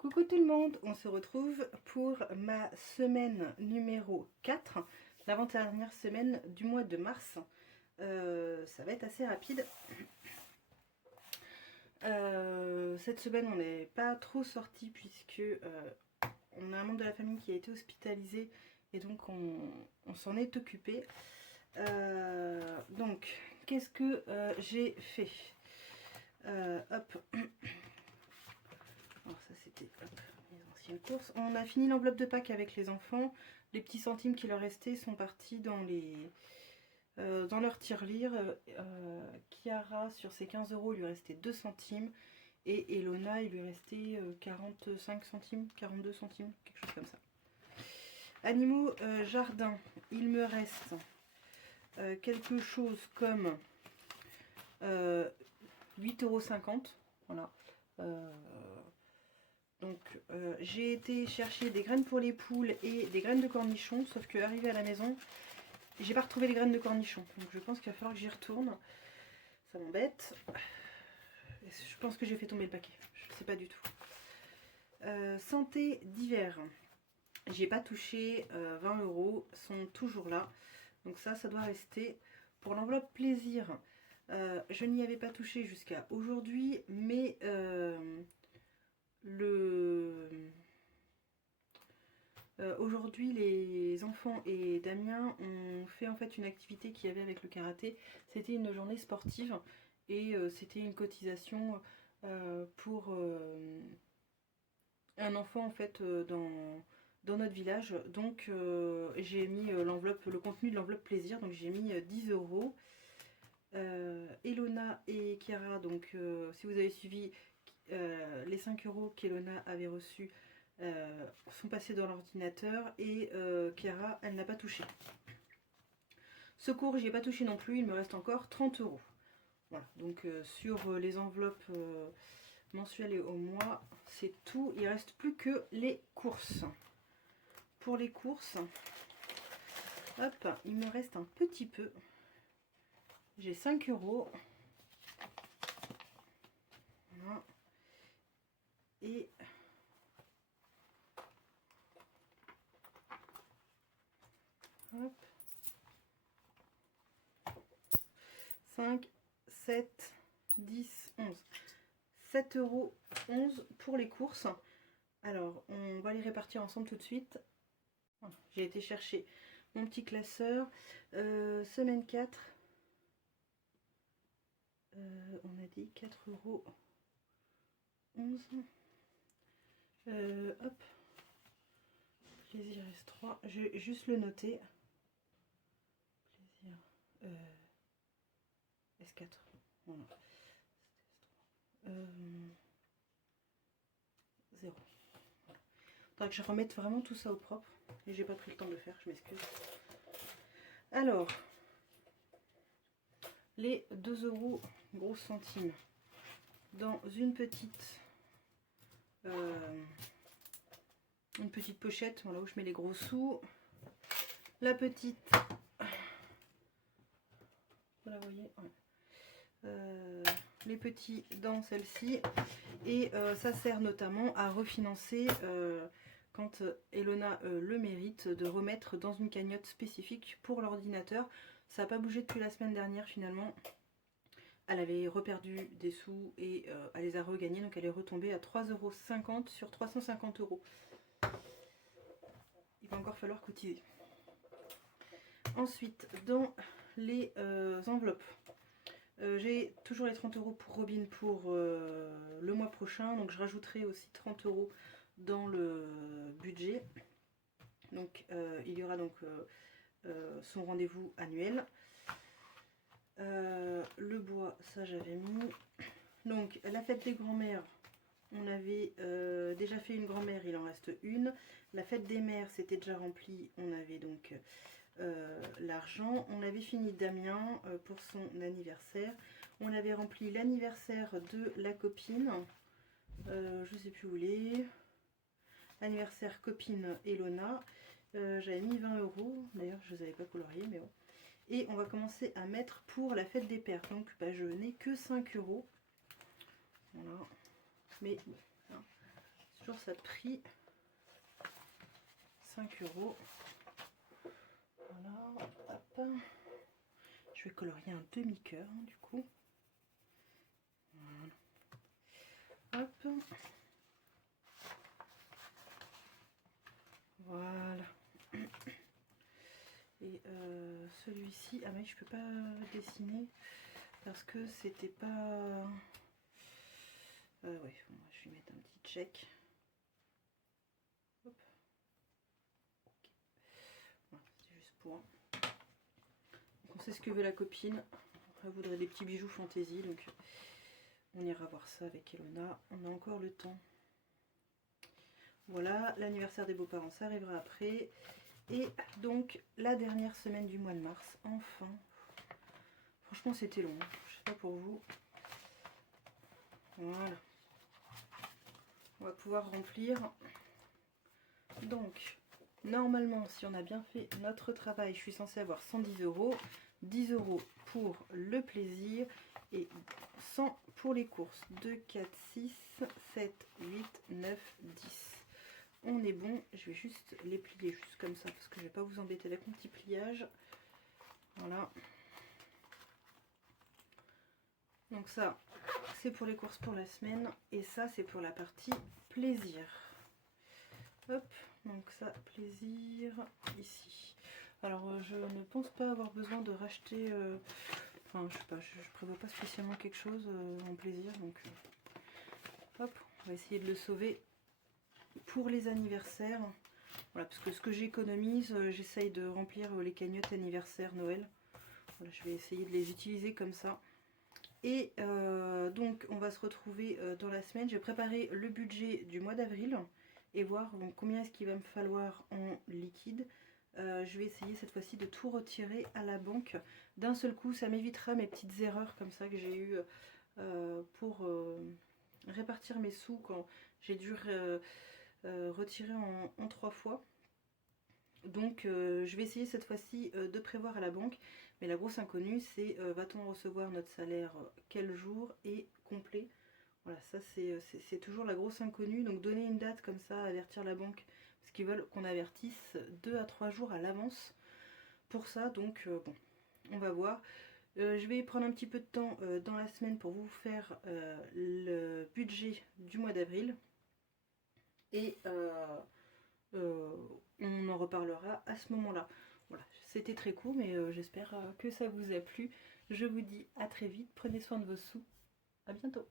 Coucou tout le monde, on se retrouve pour ma semaine numéro 4, l'avant-dernière semaine du mois de mars. Ça va être assez rapide. Cette semaine on n'est pas trop sorti puisque on a un membre de la famille qui a été hospitalisé et donc on s'en est occupé. Donc qu'est-ce que j'ai fait? Hop. Alors ça c'était les anciennes courses. On a fini l'enveloppe de Pâques avec les enfants. Les petits centimes qui leur restaient sont partis dans leur tirelire. Chiara sur ses 15 euros il lui restait 2 centimes. Et Elona il lui restait 45 centimes, 42 centimes, quelque chose comme ça. Animaux jardin, il me reste quelque chose comme 8,50 €. Voilà. Donc j'ai été chercher des graines pour les poules et des graines de cornichons, sauf que arrivé à la maison, j'ai pas retrouvé les graines de cornichons. Donc je pense qu'il va falloir que j'y retourne. Ça m'embête. Je pense que j'ai fait tomber le paquet. Je sais pas du tout. Santé d'hiver. J'ai pas touché. 20 € sont toujours là. Donc ça doit rester. Pour l'enveloppe plaisir, je n'y avais pas touché jusqu'à aujourd'hui, mais aujourd'hui les enfants et Damien ont fait en fait une activité qu'il y avait avec le karaté. C'était une journée sportive et c'était une cotisation pour un enfant en fait dans notre village. Donc j'ai mis le contenu de l'enveloppe plaisir, donc j'ai mis 10 €. Elona et Chiara, donc si vous avez suivi, les 5 € qu'Elona avait reçus sont passés dans l'ordinateur et Chiara, elle n'a pas touché. Secours, j'y ai pas touché non plus, il me reste encore 30 €. Voilà, donc sur les enveloppes mensuelles et au mois, c'est tout. Il reste plus que les courses. Pour les courses, hop, il me reste un petit peu. J'ai 5 €. Voilà. Et hop, 5, 7, 10, 11. 7,11 € pour les courses. Alors, on va les répartir ensemble tout de suite. Voilà. J'ai été chercher mon petit classeur. Semaine 4. On a dit 4,11 €. Hop. Plaisir S3. Je vais juste le noter. Plaisir S4. Voilà. 0. Faudra que je remette vraiment tout ça au propre. Et j'ai pas pris le temps de le faire, je m'excuse. Alors, les 2 € gros centimes dans une petite pochette, voilà où je mets les gros sous. La petite, vous la voyez, ouais. Les petits dans celle-ci. Et ça sert notamment à refinancer quand Elona le mérite, de remettre dans une cagnotte spécifique pour l'ordinateur. Ça n'a pas bougé depuis la semaine dernière finalement. Elle avait reperdu des sous et elle les a regagnés, donc elle est retombée à 3,50 € sur 350 €. Il va encore falloir cotiser. Ensuite, dans les enveloppes, j'ai toujours les 30 € pour Robin pour le mois prochain, donc je rajouterai aussi 30 € dans le budget. Donc il y aura donc son rendez-vous annuel. Le bois, ça j'avais mis. Donc la fête des grands-mères, on avait déjà fait une grand-mère, il en reste une. La fête des mères, c'était déjà rempli, on avait donc l'argent. On avait fini Damien pour son anniversaire. On avait rempli l'anniversaire de la copine. Je sais plus où il est. Anniversaire copine Elona. J'avais mis 20 €. D'ailleurs, je ne les avais pas coloriés, mais bon. Et on va commencer à mettre pour la fête des pères. Donc, bah, je n'ai que 5 €. Voilà. Mais c'est toujours ça de prix. 5 €. Voilà, hop. Je vais colorier un demi-cœur du coup. Voilà. Hop. Voilà. Et celui-ci, ah mais je peux pas dessiner parce que c'était pas... ouais, bon, je vais mettre un petit check. Hop. Okay. Voilà, c'est juste pour... Donc on sait ce que veut la copine. Elle voudrait des petits bijoux fantaisie, donc on ira voir ça avec Elona. On a encore le temps. Voilà, l'anniversaire des beaux-parents, ça arrivera après. Et donc, la dernière semaine du mois de mars, enfin. Franchement, c'était long, je sais pas pour vous. Voilà. On va pouvoir remplir. Donc, normalement, si on a bien fait notre travail, je suis censée avoir 110 €. 10 € pour le plaisir et 100 pour les courses. 2, 4, 6, 7, 8, 9, 10. On est bon. Je vais juste les plier juste comme ça parce que je ne vais pas vous embêter avec mon petit pliage. Voilà. Donc ça, c'est pour les courses pour la semaine. Et ça, c'est pour la partie plaisir. Hop, donc ça, plaisir, ici. Alors, je ne pense pas avoir besoin de racheter... enfin, je sais pas, je prévois pas spécialement quelque chose en plaisir. Donc, hop, on va essayer de le sauver pour les anniversaires. Voilà, parce que ce que j'économise, j'essaye de remplir les cagnottes anniversaire Noël. Voilà, je vais essayer de les utiliser comme ça. Et donc on va se retrouver dans la semaine. Je vais préparer le budget du mois d'avril et voir donc, combien est-ce qu'il va me falloir en liquide. Je vais essayer cette fois-ci de tout retirer à la banque d'un seul coup. Ça m'évitera mes petites erreurs comme ça que j'ai eues pour répartir mes sous quand j'ai dû retirer en 3 fois. Donc je vais essayer cette fois-ci de prévoir à la banque. Mais la grosse inconnue, c'est va-t-on recevoir notre salaire quel jour et complet. Voilà, ça c'est toujours la grosse inconnue. Donc donner une date comme ça, avertir la banque, parce qu'ils veulent qu'on avertisse 2 à 3 jours à l'avance pour ça. Donc bon, on va voir. Je vais prendre un petit peu de temps dans la semaine pour vous faire le budget du mois d'avril. Et on en reparlera à ce moment-là. Voilà, c'était très court, mais j'espère que ça vous a plu. Je vous dis à très vite. Prenez soin de vos sous. À bientôt.